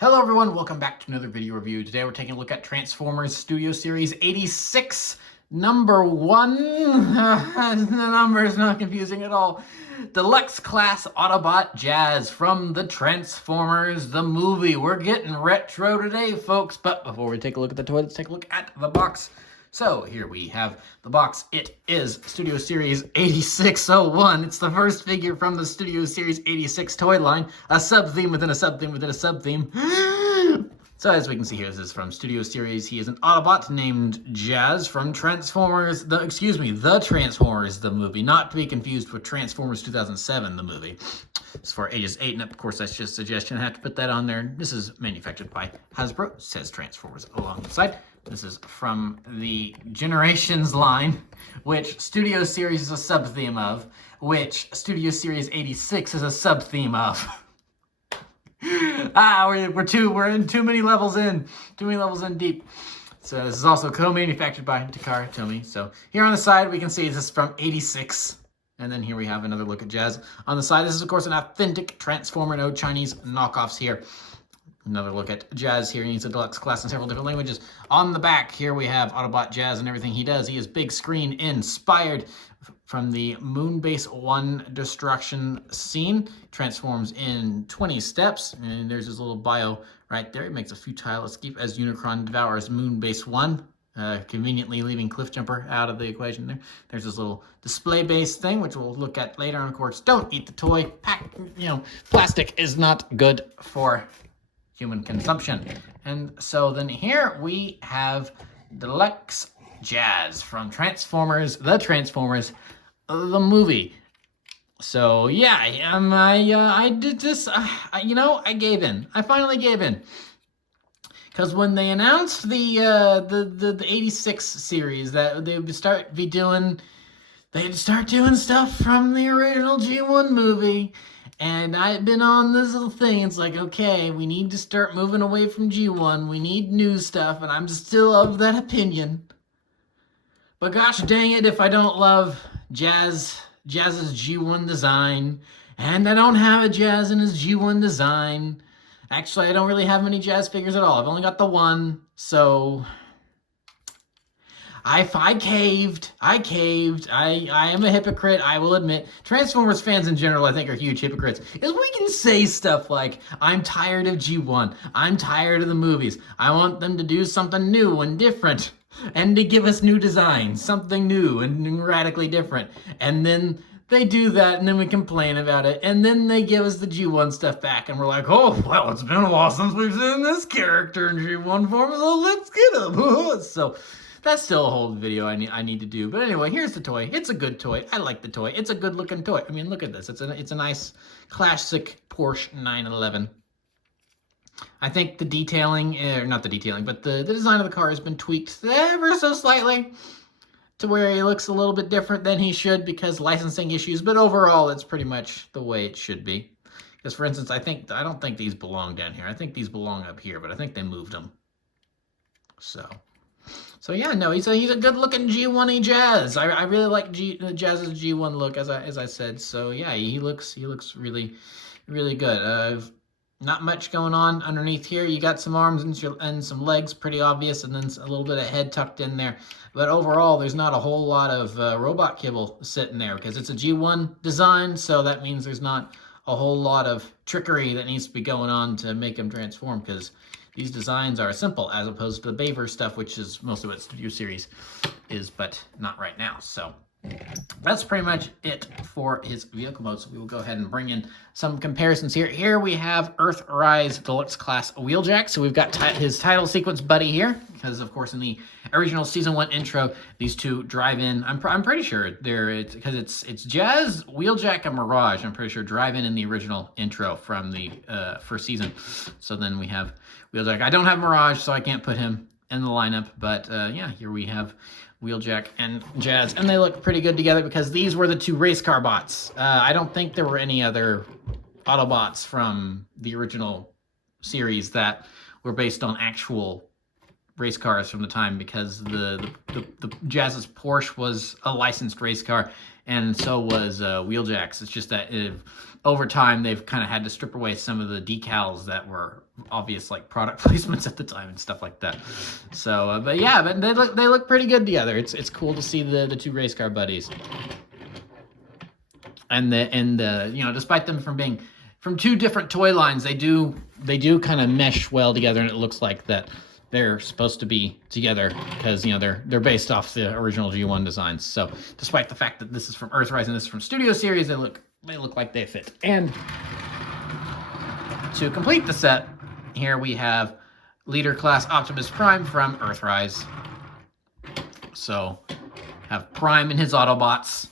Hello everyone, welcome back to another video review. Today we're taking a look at Transformers Studio Series 86, number 1. The number is not confusing at all. Deluxe class Autobot Jazz from the Transformers, the movie. We're getting retro today, folks. But before we take a look at the toy, let's take a look at the box. So here we have the box. It is Studio Series 8601. It's the first figure from the Studio Series 86 toy line. A sub-theme within a sub-theme within a sub-theme. So as we can see here, this is from Studio Series. He is an Autobot named Jazz from Transformers, the Transformers, the movie. Not to be confused with Transformers 2007, the movie. It's for ages 8 and up. Of course, that's just a suggestion. I have to put that on there. This is manufactured by Hasbro. It says Transformers along the side. This is from the Generations line, which Studio Series is a sub-theme of, which Studio Series 86 is a sub-theme of. We're in too many levels in deep. So this is also co-manufactured by Takara Tomy. So here on the side, we can see this is from 86. And then here we have another look at Jazz. On the side, this is, of course, an authentic Transformer, no Chinese knockoffs here. Another look at Jazz here. He needs a deluxe class in several different languages. On the back, here we have Autobot Jazz and everything he does. He is big screen inspired from the Moonbase 1 destruction scene. Transforms in 20 steps. And there's his little bio right there. He makes a futile escape as Unicron devours Moonbase 1. Conveniently leaving Cliffjumper out of the equation there. There's this little display-based thing, which we'll look at later. And of course, don't eat the toy. Plastic is not good for human consumption. And so then here we have Deluxe Jazz from Transformers, the movie. So yeah, I did this, I gave in. I finally gave in. Because when they announced the 86 series that they would start doing stuff from the original G1 movie, and I've been on this little thing. It's like, okay, we need to start moving away from G1. We need new stuff, and I'm still of that opinion. But gosh dang it, if I don't love Jazz's G1 design, and I don't have a Jazz in his G1 design. Actually, I don't really have many Jazz figures at all. I've only got the one, so I caved. I am a hypocrite, I will admit. Transformers fans in general, I think, are huge hypocrites. Is we can say stuff like, I'm tired of G1. I'm tired of the movies. I want them to do something new and different. And to give us new designs. Something new and radically different. And then they do that, and then we complain about it. And then they give us the G1 stuff back. And we're like, oh, well, it's been a while since we've seen this character in G1 form. So let's get him. So that's still a whole video I need to do. But anyway, here's the toy. It's a good toy. I like the toy. It's a good looking toy. I mean, look at this. It's a nice classic Porsche 911. I think the detailing, not the detailing, but the design of the car has been tweaked ever so slightly to where he looks a little bit different than he should because licensing issues. But overall, it's pretty much the way it should be. Because, for instance, I don't think these belong down here. I think these belong up here, but I think they moved them. So yeah, no, he's a good-looking G1-y Jazz. I really like Jazz's G1 look, as I said. So yeah, he looks really, really good. Not much going on underneath here. You got some arms and some legs, pretty obvious, and then a little bit of head tucked in there. But overall, there's not a whole lot of robot kibble sitting there because it's a G1 design, so that means there's not a whole lot of trickery that needs to be going on to make them transform because these designs are simple as opposed to the Baver stuff, which is most of what Studio Series is, but not right now. So that's pretty much it for his vehicle mode. So we will go ahead and bring in some comparisons here. Here we have Earthrise Deluxe Class Wheeljack. So we've got his title sequence buddy here, because of course in the original Season 1 intro, these two drive in. I'm pretty sure because it's Jazz, Wheeljack, and Mirage. I'm pretty sure drive in the original intro from the first season. So then we have Wheeljack. I don't have Mirage, so I can't put him in the lineup. But yeah, here we have Wheeljack and Jazz, and they look pretty good together because these were the two race car bots. I don't think there were any other Autobots from the original series that were based on actual race cars from the time because the Jazz's Porsche was a licensed race car, and so was Wheeljack's. It's just that over time they've kind of had to strip away some of the decals that were obvious like product placements at the time and stuff like that. So, but yeah, but they look pretty good together. It's cool to see the two race car buddies. And you know, despite them being from two different toy lines, they do kind of mesh well together, and it looks like that they're supposed to be together because, you know, they're based off the original G1 designs. So despite the fact that this is from Earthrise and this is from Studio Series, they look like they fit. And to complete the set, here we have Leader Class Optimus Prime from Earthrise. So have Prime and his Autobots.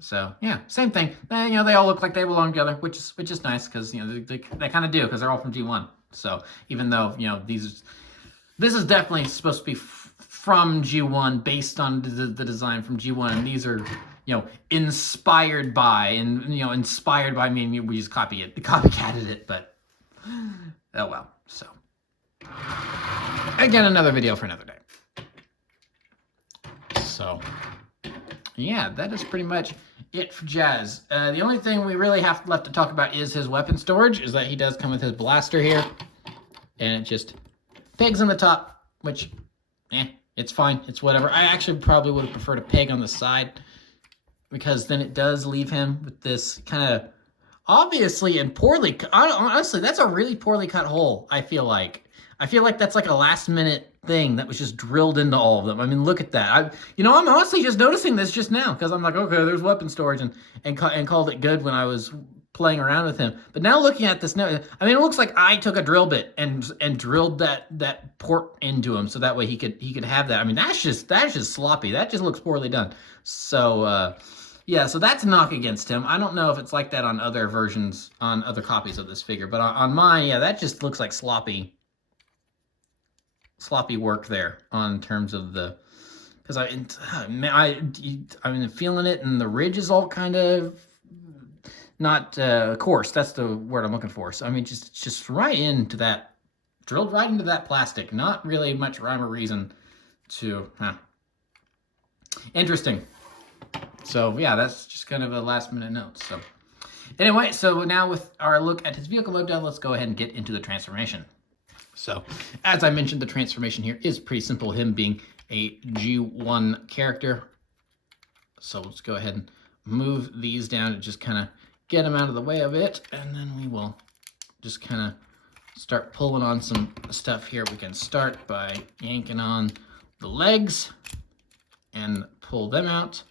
So yeah, same thing. You know, they all look like they belong together, which is nice because, you know, they kind of do because they're all from G1. So even though, you know, this is definitely supposed to be from G1, based on the design from G1, and these are, you know, inspired by, and, you know, inspired by me, we just copycatted it, but oh well. So again, another video for another day. So yeah, that is pretty much it for Jazz. The only thing we really have left to talk about is his weapon storage, is that he does come with his blaster here, and it just pegs on the top, which, it's fine, it's whatever. I actually probably would have preferred a peg on the side, because then it does leave him with this kind of obviously and poorly, honestly, that's a really poorly cut hole, I feel like. I feel like that's like a last minute thing that was just drilled into all of them. I mean, look at that. I'm honestly just noticing this just now because I'm like, okay, there's weapon storage, and called it good when I was playing around with him. But now looking at this now, I mean, it looks like I took a drill bit and drilled that port into him so that way he could have that. I mean, that's just sloppy. That just looks poorly done. So yeah, so that's a knock against him. I don't know if it's like that on other versions, on other copies of this figure, but on mine, yeah, that just looks like sloppy work there on terms of the, because I'm feeling it, and the ridge is all kind of not coarse. That's the word I'm looking for. So I mean, just right into that, drilled right into that plastic. Not really much rhyme or reason to. Interesting. So yeah, that's just kind of a last minute note. So anyway, so now with our look at his vehicle loadout, let's go ahead and get into the transformation. So, as I mentioned, the transformation here is pretty simple, him being a G1 character. So let's go ahead and move these down and just kind of get him out of the way of it. And then we will just kind of start pulling on some stuff here. We can start by yanking on the legs and pull them out.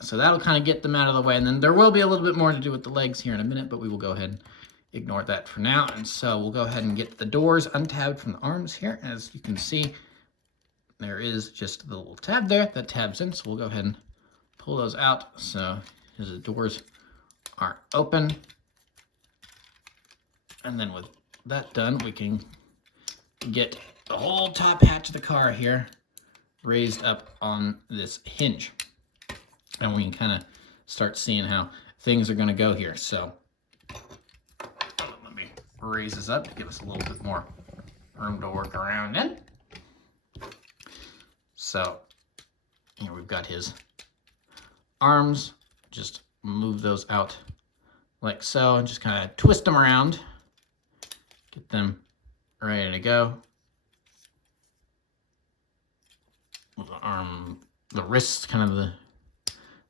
So that'll kind of get them out of the way. And then there will be a little bit more to do with the legs here in a minute, but we will go ahead and ignore that for now. And so we'll go ahead and get the doors untabbed from the arms here. As you can see, there is just the little tab there that tabs in. So we'll go ahead and pull those out so his doors are open. And then with that done, we can get the whole top hatch of the car here raised up on this hinge. And we can kind of start seeing how things are going to go here. So raise this up to give us a little bit more room to work around in. So here we've got his arms. Just move those out like so, and just kind of twist them around. Get them ready to go. The wrists, kind of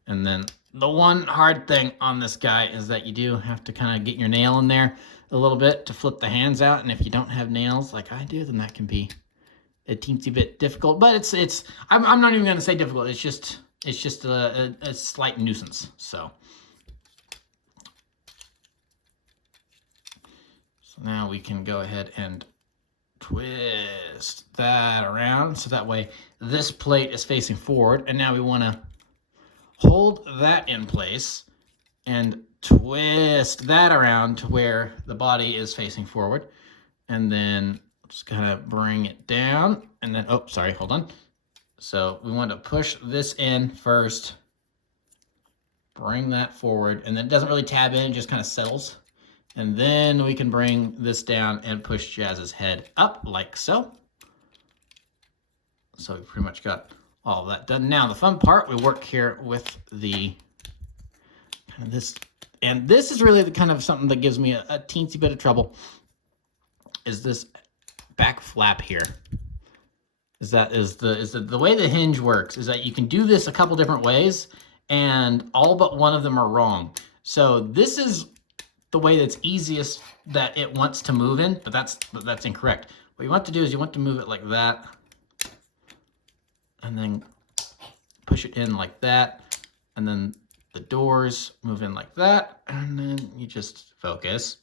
and then the one hard thing on this guy is that you do have to kind of get your nail in there a little bit to flip the hands out, and if you don't have nails like I do, then that can be a teensy bit difficult. But I'm not even going to say difficult. It's just a slight nuisance. So now we can go ahead and twist that around so that way this plate is facing forward, and now we want to hold that in place and twist that around to where the body is facing forward, and then just kind of bring it down, and then, oh, sorry, hold on. So we want to push this in first, bring that forward, and then it doesn't really tab in, it just kind of settles. And then we can bring this down and push Jazz's head up like so. So we pretty much got all of that done. Now the fun part, we work here with the And this is really the kind of something that gives me a teensy bit of trouble, is this back flap here. The way the hinge works is that you can do this a couple different ways, and all but one of them are wrong. So this is the way that's easiest that it wants to move in, but that's incorrect. What you want to do is you want to move it like that, and then push it in like that, and then the doors move in like that, and then you just focus.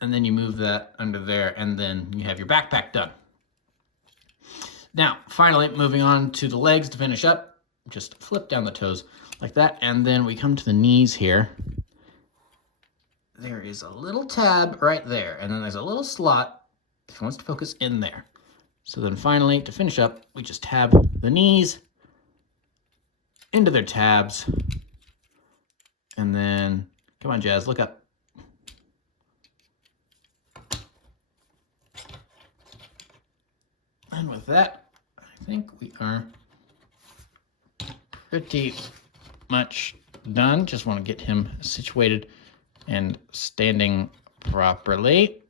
And then you move that under there, and then you have your backpack done. Now, finally, moving on to the legs to finish up, just flip down the toes like that, and then we come to the knees here. There is a little tab right there, and then there's a little slot if he wants to focus in there. So then finally, to finish up, we just tab the knees into their tabs, and then, come on, Jazz, look up. And with that, I think we are pretty much done. Just want to get him situated and standing properly.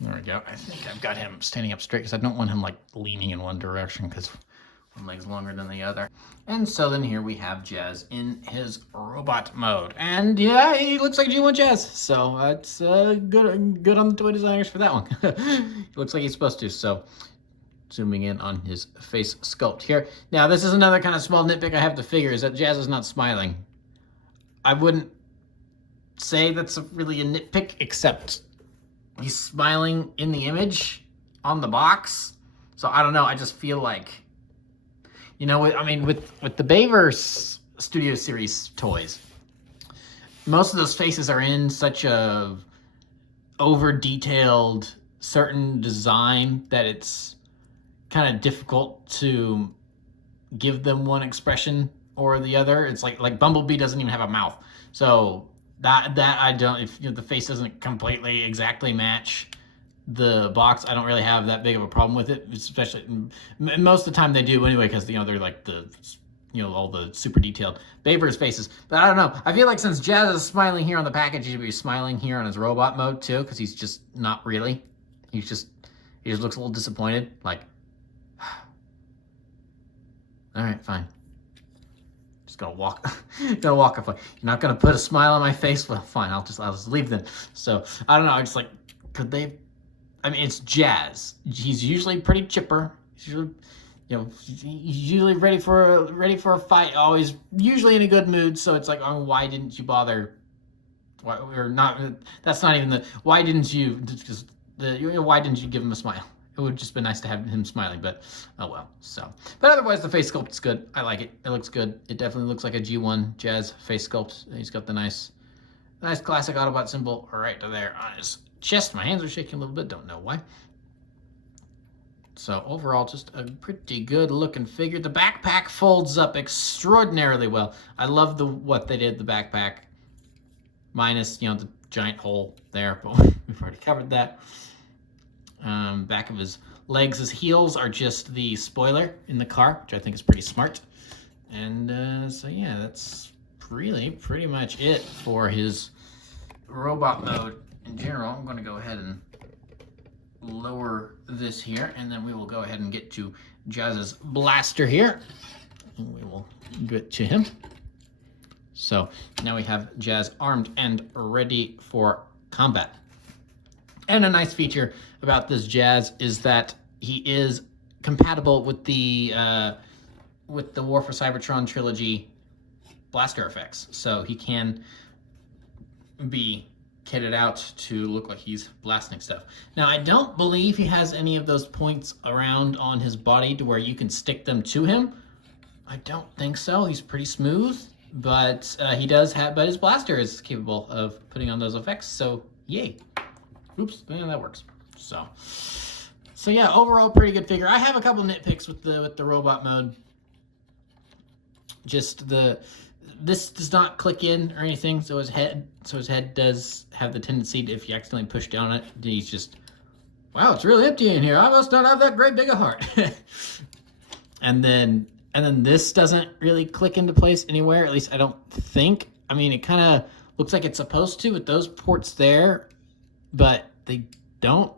There we go. I think I've got him standing up straight because I don't want him like leaning in one direction because one leg's longer than the other. And so then here we have Jazz in his robot mode. And yeah, he looks like G1 Jazz. So it's good on the toy designers for that one. He looks like he's supposed to. So zooming in on his face sculpt here. Now this is another kind of small nitpick I have to figure, is that Jazz is not smiling. I wouldn't say that's really a nitpick, except he's smiling in the image on the box. So I don't know, I just feel like, you know, I mean, with the Bayverse Studio Series toys, most of those faces are in such a over-detailed certain design that it's kind of difficult to give them one expression or the other. It's like Bumblebee doesn't even have a mouth. So that I don't, if you know, the face doesn't completely exactly match the box, I don't really have that big of a problem with it, especially most of the time they do anyway, because you know they're like the, you know, all the super detailed Bayverse faces. But I don't know, I feel like since Jazz is smiling here on the package, he should be smiling here on his robot mode too, because he's just not really. He just looks a little disappointed, like, all right, fine. Just gonna walk, gonna walk up. Like, you're not gonna put a smile on my face. Well, fine. I'll just leave then. So I don't know. It's like, could they? I mean, it's Jazz. He's usually pretty chipper. He's usually, you know, he's usually ready for a fight. Always usually in a good mood. So it's like, oh, why didn't you bother? Why, or not? That's not even the. Why didn't you? Just why didn't you give him a smile? It would just be nice to have him smiling, but oh well. So, but otherwise the face sculpt's good. I like it. It looks good. It definitely looks like a G1 Jazz face sculpt. He's got the nice classic Autobot symbol right there on his chest. My hands are shaking a little bit. Don't know why. So overall, just a pretty good looking figure. The backpack folds up extraordinarily well. I love what they did the backpack, minus, you know, the giant hole there, but we've already covered that. Back of his legs, his heels are just the spoiler in the car, which I think is pretty smart. And so yeah, that's really pretty much it for his robot mode in general. I'm going to go ahead and lower this here, and then we will go ahead and get to Jazz's blaster here. And we will get to him. So now we have Jazz armed and ready for combat. And a nice feature about this Jazz is that he is compatible with the War for Cybertron trilogy blaster effects. So he can be kitted out to look like he's blasting stuff. Now, I don't believe he has any of those points around on his body to where you can stick them to him. I don't think so. He's pretty smooth, but he does have, but his blaster is capable of putting on those effects. So yay. Oops, yeah, that works. So yeah, overall pretty good figure. I have a couple nitpicks with the robot mode. Just this does not click in or anything, so his head does have the tendency to, if you accidentally push down on it, he's just, wow, it's really empty in here. I must not have that great big a heart. And then And then this doesn't really click into place anywhere, at least I don't think. I mean, it kind of looks like it's supposed to with those ports there, but they don't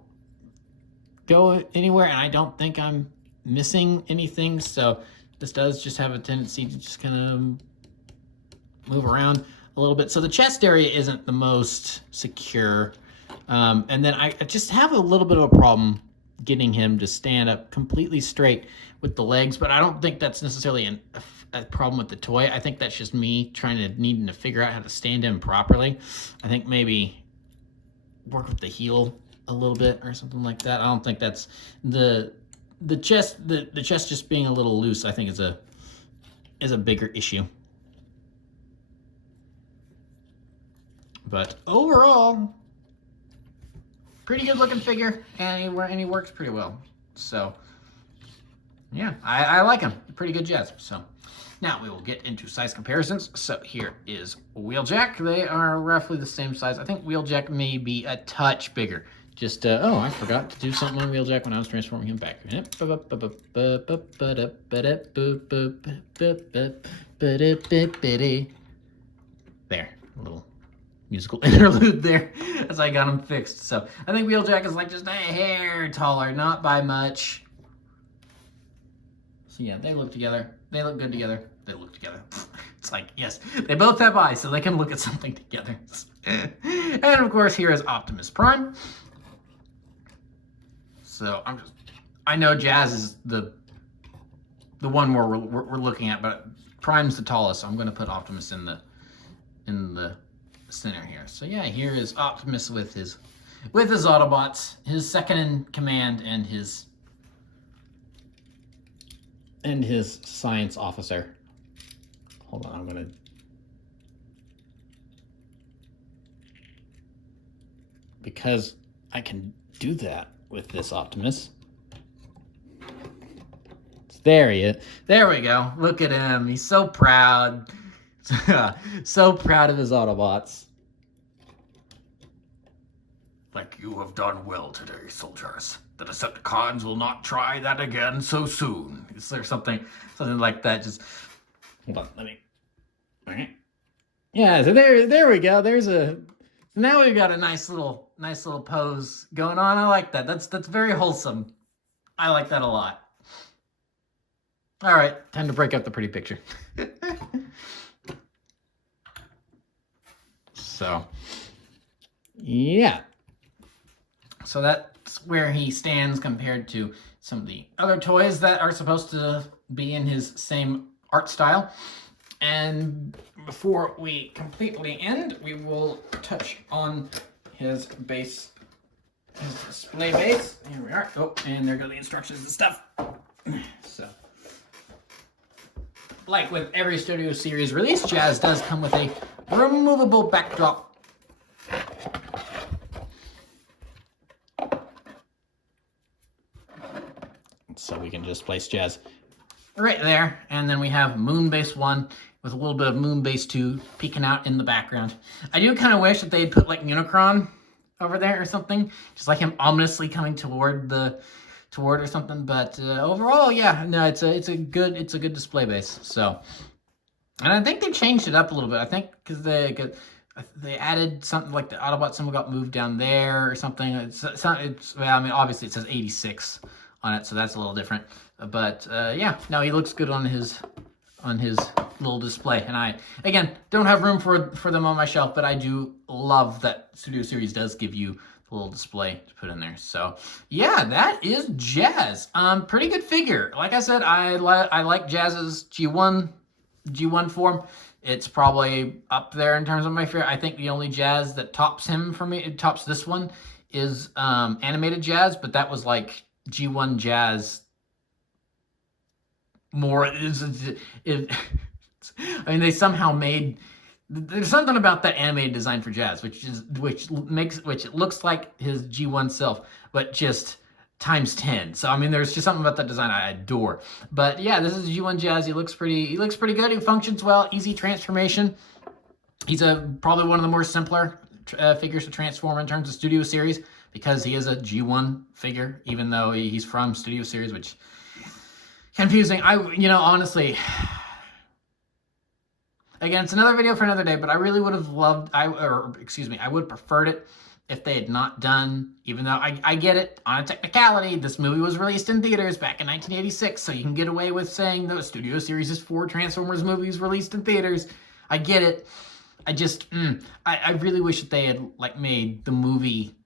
go anywhere, and I don't think I'm missing anything. So this does just have a tendency to just kind of move around a little bit. So the chest area isn't the most secure. And then I just have a little bit of a problem getting him to stand up completely straight with the legs, but I don't think that's necessarily a problem with the toy. I think that's just me needing to figure out how to stand him properly. I think maybe work with the heel a little bit or something like that. I don't think that's the chest just being a little loose, I think is a bigger issue. But overall, pretty good looking figure, and he works pretty well. So yeah, I like him. Pretty good Jazz. So now we will get into size comparisons. So here is Wheeljack. They are roughly the same size. I think Wheeljack may be a touch bigger. Just, oh, I forgot to do something on Wheeljack when I was transforming him back. There, a little musical interlude there as I got him fixed. So I think Wheeljack is like just a hair taller, not by much. So yeah, they look together. They look good together. They look together. It's like, yes, they both have eyes, so they can look at something together. And of course, here is Optimus Prime. So I know Jazz is the one we're looking at, but Prime's the tallest, so I'm going to put Optimus in the center here. So yeah, here is Optimus with his Autobots, his second in command, and his science officer. Hold on, I'm gonna. Because I can do that with this Optimus. There he is. There we go. Look at him. He's so proud. So proud of his Autobots. Like, you have done well today, soldiers. The Decepticons will not try that again so soon. Is there something like that? Just hold on. Let me. All right. Yeah. So there we go. Now we've got a nice little pose going on. I like that. That's very wholesome. I like that a lot. All right, time to break up the pretty picture. So, yeah. So that's where he stands compared to some of the other toys that are supposed to be in his same art style. And before we completely end, we will touch on his base, his display base. Here we are. Oh, and there go the instructions and stuff. So, like with every Studio Series release, Jazz does come with a removable backdrop. So we can just place Jazz right there, and then we have Moonbase 1 with a little bit of Moonbase 2 peeking out in the background. I do kind of wish that they'd put like Unicron over there or something, just like him ominously coming toward or something. But overall, yeah, no, it's a good display base. So, and I think they changed it up a little bit. I think because they added something like the Autobot symbol got moved down there or something. Well, I mean, obviously it says 86 on it, so that's a little different. But yeah, no, he looks good on his little display. And I, again, don't have room for them on my shelf, but I do love that Studio Series does give you a little display to put in there. So yeah, that is Jazz. Pretty good figure. Like I said, I like Jazz's G1 form. It's probably up there in terms of my favorite. I think the only Jazz that tops him for me, it tops this one, is animated Jazz, but that was like G1 Jazz more. I mean, they somehow made, there's something about that animated design for Jazz, which it looks like his G1 self, but just times 10. So I mean, there's just something about that design I adore. But yeah, this is G1 Jazz. He looks pretty good. He functions well. Easy transformation. He's probably one of the more simpler figures to transform in terms of Studio Series, because he is a G1 figure, even though he's from Studio Series, which confusing. Honestly, again, it's another video for another day, but I really would have loved, I would have preferred it if they had not done, even though I get it, on a technicality, this movie was released in theaters back in 1986, so you can get away with saying the Studio Series is 4 Transformers movies released in theaters. I get it. I really wish that they had, like, made the movie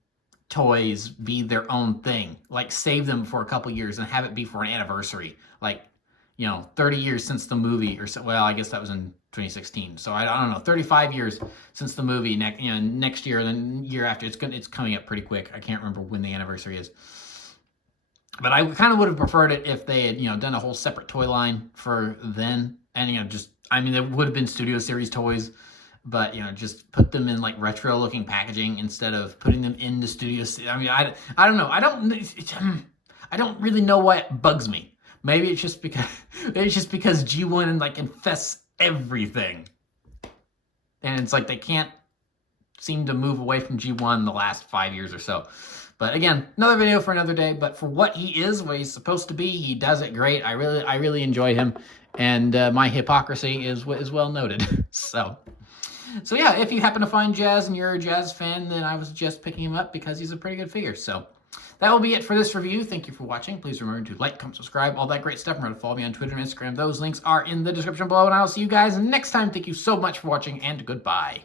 toys be their own thing. Like, save them for a couple years and have it be for an anniversary. Like, 30 years since the movie, or so. Well, I guess that was in 2016. So I don't know, 35 years since the movie. Next year, and then year after, it's coming up pretty quick. I can't remember when the anniversary is. But I kind of would have preferred it if they had, done a whole separate toy line for then, and there would have been Studio Series toys, but just put them in like retro looking packaging instead of putting them in the Studio. I don't know. I don't really know why it bugs me. Maybe it's just because G1 like infests everything, and it's like they can't seem to move away from G1 the last 5 years or so. But again, another video for another day. But for what he is, what he's supposed to be, he does it great. I really enjoy him, and my hypocrisy is well noted. So yeah, if you happen to find Jazz and you're a Jazz fan, then I was just picking him up because he's a pretty good figure. So that will be it for this review. Thank you for watching. Please remember to like, comment, subscribe, all that great stuff. Remember to follow me on Twitter and Instagram. Those links are in the description below, and I'll see you guys next time. Thank you so much for watching, and goodbye.